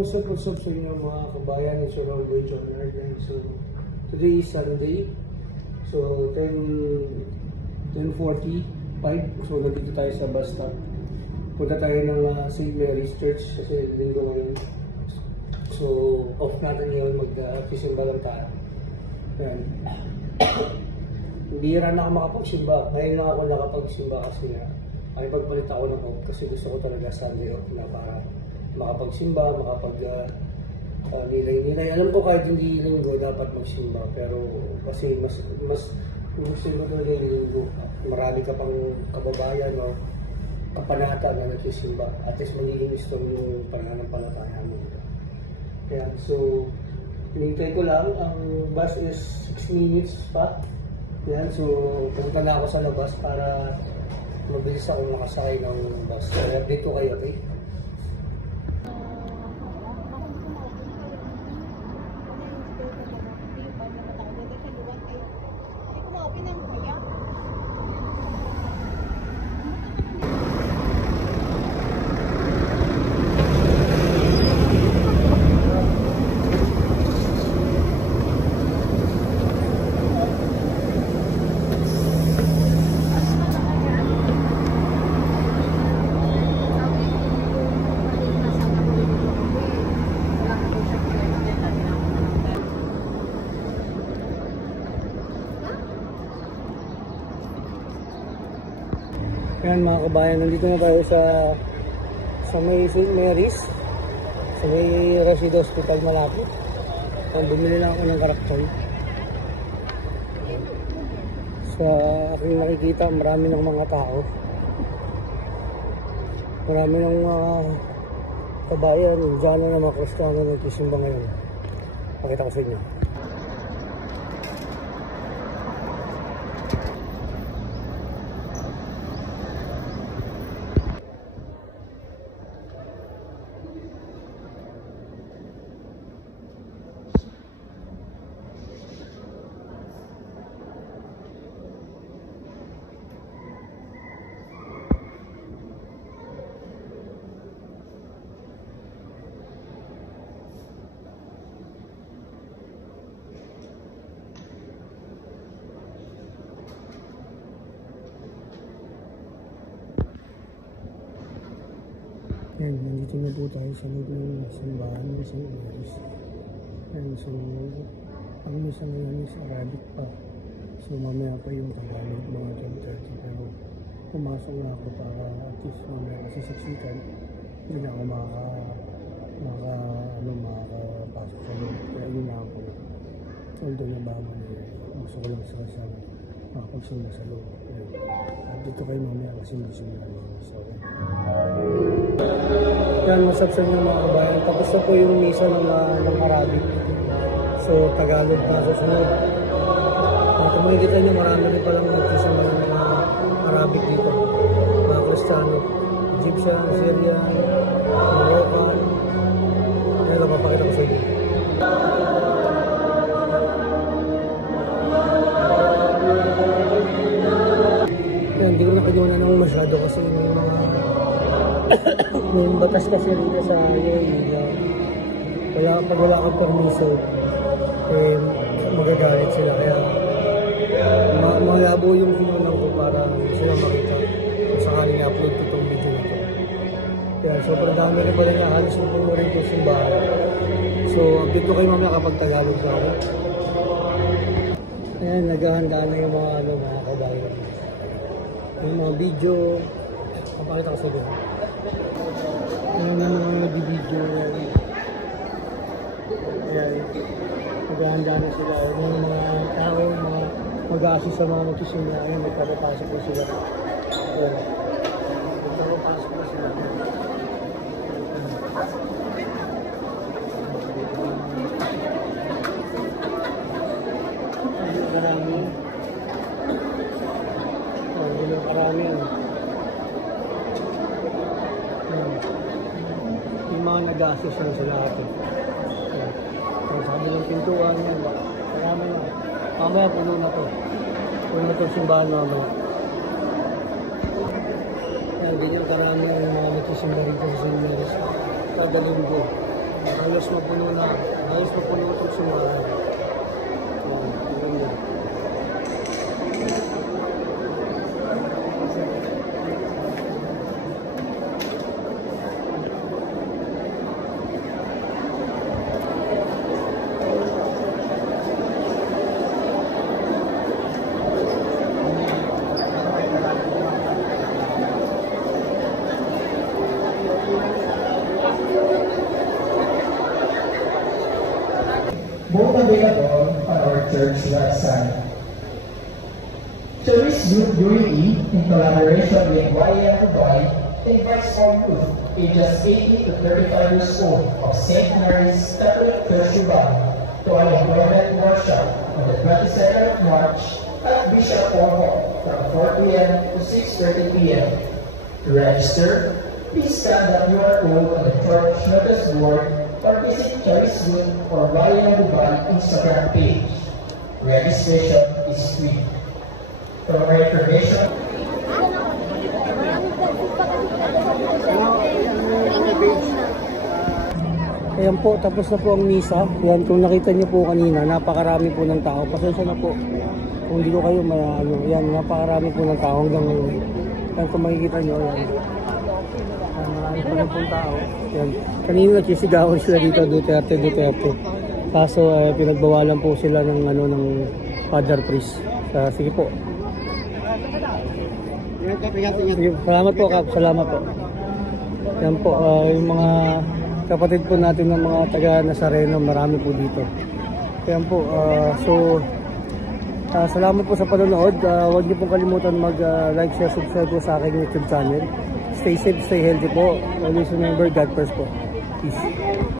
what's up sa inyo mga kabayan? It's your boy John Arden. So, today is Sunday. So, 10:45. So, nandito tayo sa bus stop. Punta tayo ng St. Mary's Church kasi linggo ngayon. So, off natin ngayon, mag-pisimba lang tayo. Yan. Hindi rin ako makapagsimba. Ngayon lang ako nakapagsimba kasi ay pagpalit ako ng off kasi gusto ko talaga Sunday off na para makapagsimba, nilay-nilay. Alam ko kahit hindi linggo dapat magsimba, pero kasi mas gusto mo talaga yung linggo. Marami ka pang kababayan o kapanata na nagsisimba. At least magiging gusto mo yung pananampalataya mo. Kaya, so, hinintay ko lang. Ang bus is 6 minutes pa. Yan, so, pumunta na ako sa labas para mabilis ako makasakay ng bus. So, update ko kayo, okay? Yan mga kabayan, nandito na tayo sa may St. Mary's, sa may Rashid Hospital malapit. Bumili lang ako ng karakter. Sa aking nakikita, marami ng mga tao. Marami ng mga kabayan, dyan na mga Kristiyano na nagsisimba ngayon. Pakita ko sa inyo. Yan, nandito na po tayo sa loob ng simbahan ng St. Mary's. And so, ang misa ngayon is Arabic pa. So, mamaya pa yung Tagalog, mga 10:30. Pero, pumasok na ako para at least mamaya kasi siksikan. Hindi na ako makakapasok sa loob. Kaya yun na ako. Although na ba gusto ko lang sa makapagsimba sa loob. At dito kayo mamaya kasi hindi simula naman. So, yan, masabsan yung mga kabayan. Tapos na po yung misa ng Arabic. So, Tagalog na susunod. Kung makikita nyo, marami rin palang nagsisimba ng mga Arabic dito. Mga Kristiyano. Egyptian, Syrian, Moroccan. Yan lang, papakita ko sa inyo. Yan, hindi ko nakinuha ng masyado kasi may mga may batas kasi rito sa pag wala kang permiso magagalit sila, kaya malabo yung kinunan ko para sila makita kung sakaling i-upload ko itong video na ito. Kaya sobrang dami rin pa rin halos yung puno rin itong simbahan. So update ko kayo mamaya kapag Tagalog sa akin. Ayan, naghahanda na yung mga kabayan. Yung mga video, papakita ko sa inyo. Ayan na mga nag-video. Ayan, naghahanda na sila. Yung mga tao, mga mag-assist sa mga magsisimula. Ayan, magpapapasok na sila. Ayan, magpapapasok na sila. Ayan, marami. Ayan, marami. Yung mga nag-assist na sila atin. Sa kabilang pintuan yan. Marami na. Mamaya puno na to. Puno na itong simbahan mamaya. Yan, ganyan karami yung mga nagsisimba rito sa St. Mary's. Kada linggo. Halos mapuno na. Halos mapuno itong simbahan. Both available on our church website. Tourist Group UAE, in collaboration with YM Dubai, invites all youth ages 18 to 35 years old of St. Mary's Catholic Church Dubai to an employment workshop on the 22nd of March at Bishop Hall from 4 p.m. to 6:30 p.m. To register, please scan the QR code on the church notice board or visit Choice Group or YM Dubai Instagram page. Registration is free. For more information, Ayan po, tapos na po ang misa. Yan, kung nakita niyo po kanina, napakarami po ng tao. Pasensya na po kung hindi ko kayo yan, napakarami po ng tao hanggang ngayon. Yan, kung makikita niyo, yan. Marami po ng pong tao. Yan. Kanina nagsisigawan sila dito, Duterte. Kaso pinagbawalan po sila ng Father Priest. Sige po. Sige, salamat po, Kap. Salamat po. Yan po, yung mga kapatid po natin ng mga taga Nazareno, marami po dito. Yan po, salamat po sa panonood. Huwag niyo pong kalimutan mag-like, share, subscribe po sa aking YouTube channel. Stay safe, stay healthy po. Always remember, God first po. Peace.